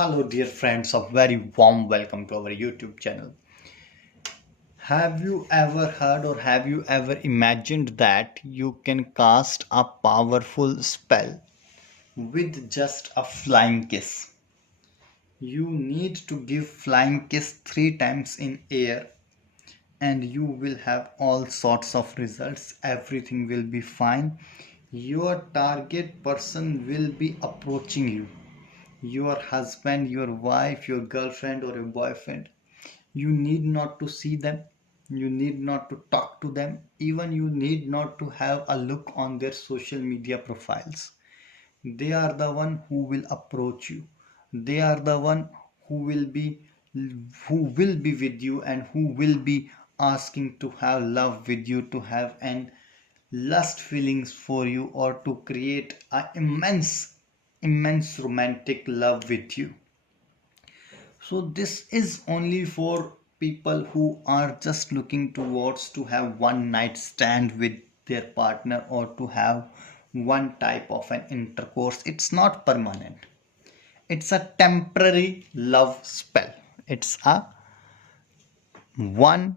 Hello, dear friends, a very warm welcome to our YouTube channel. Have you ever heard or have you ever imagined that you can cast a powerful spell with just a flying kiss? You need to give flying kiss 3 times in air and you will have all sorts of results. Everything will be fine. Your target person will be approaching you, your husband, your wife, your girlfriend, or your boyfriend. You need not to see them, you need not to talk to them, even you need not to have a look on their social media profiles. They are the one who will approach you. They are the one who will be who will be with you and who will be asking to have love with you, to have an lust feelings for you, or to create a immense romantic love with you. So this is only for people who are just looking towards to have one night stand with their partner or to have one type of an intercourse. It's not permanent. It's a temporary love spell. It's a one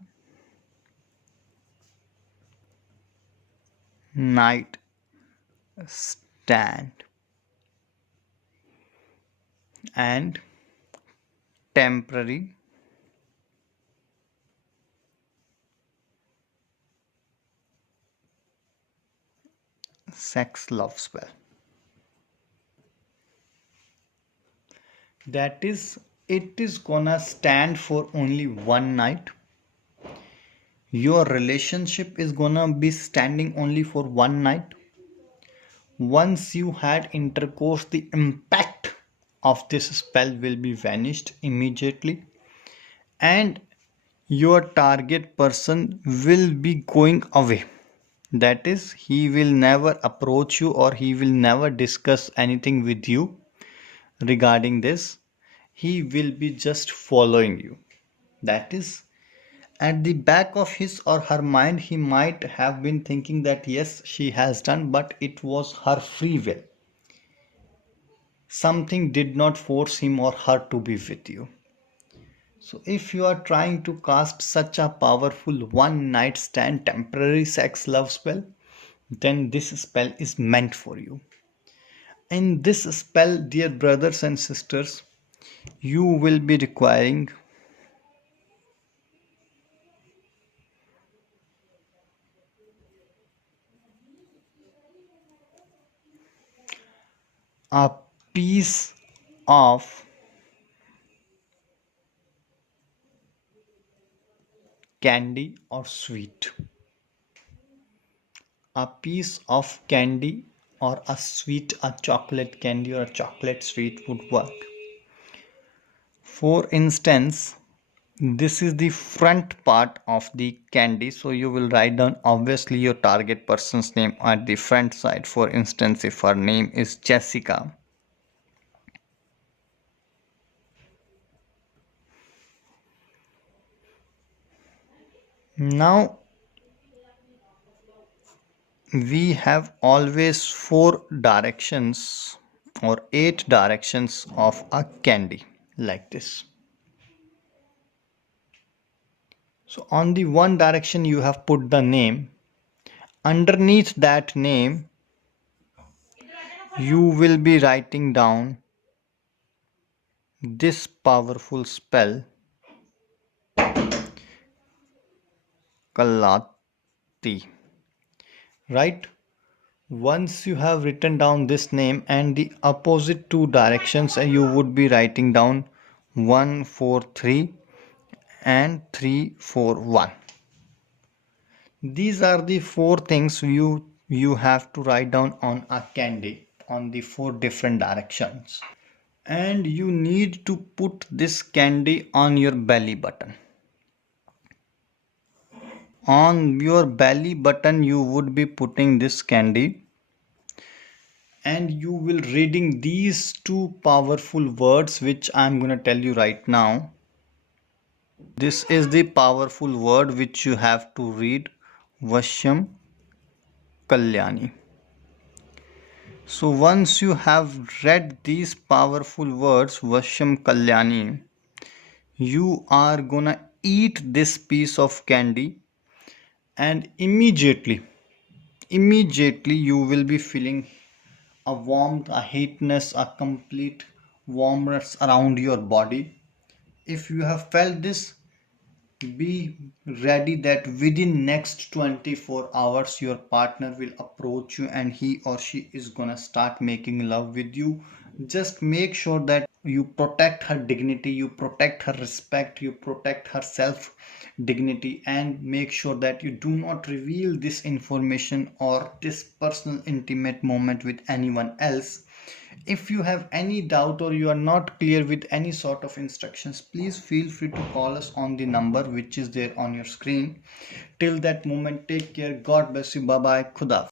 night stand and temporary sex love spell. That is, it is gonna stand for only one night. Your relationship is gonna be standing only for one night. Once you had intercourse, the impact of this spell will be vanished immediately, and your target person will be going away. That is, he will never approach you or he will never discuss anything with you regarding this. He will be just following you. That is, at the back of his or her mind, he might have been thinking that yes, she has done, but it was her free will. Something did not force him or her to be with you. So, if you are trying to cast such a powerful one night stand temporary sex love spell, then this spell is meant for you. In this spell, dear brothers and sisters, you will be requiring a piece of candy or sweet. A piece of candy or a sweet, a chocolate candy or a chocolate sweet would work. For instance, this is the front part of the candy, so you will write down obviously your target person's name at the front side. For instance, if her name is Jessica, now we have always 4 directions or 8 directions of a candy like this. So on the one direction you have put the name. Underneath that name you will be writing down this powerful spell, Kalati. Right? Once you have written down this name and the opposite 2 directions, you would be writing down 143 and 341. These are the 4 things you have to write down on a candy on the 4 different directions. And you need to put this candy on your belly button. On your belly button you would be putting this candy, and you will reading these 2 powerful words which I'm going to tell you right now. This is the powerful word which you have to read: Vashyam Kalyani. So once you have read these powerful words, Vashyam Kalyani, you are gonna eat this piece of candy, and immediately you will be feeling a warmth, a heatness, a complete warmness around your body. If you have felt this, be ready that within next 24 hours your partner will approach you and he or she is gonna start making love with you. Just make sure that you protect her dignity, you protect her respect, you protect her self dignity, and make sure that you do not reveal this information or this personal intimate moment with anyone else. If you have any doubt or you are not clear with any sort of instructions, please feel free to call us on the number which is there on your screen. Till that moment, take care. God bless you. Bye bye. Khuda.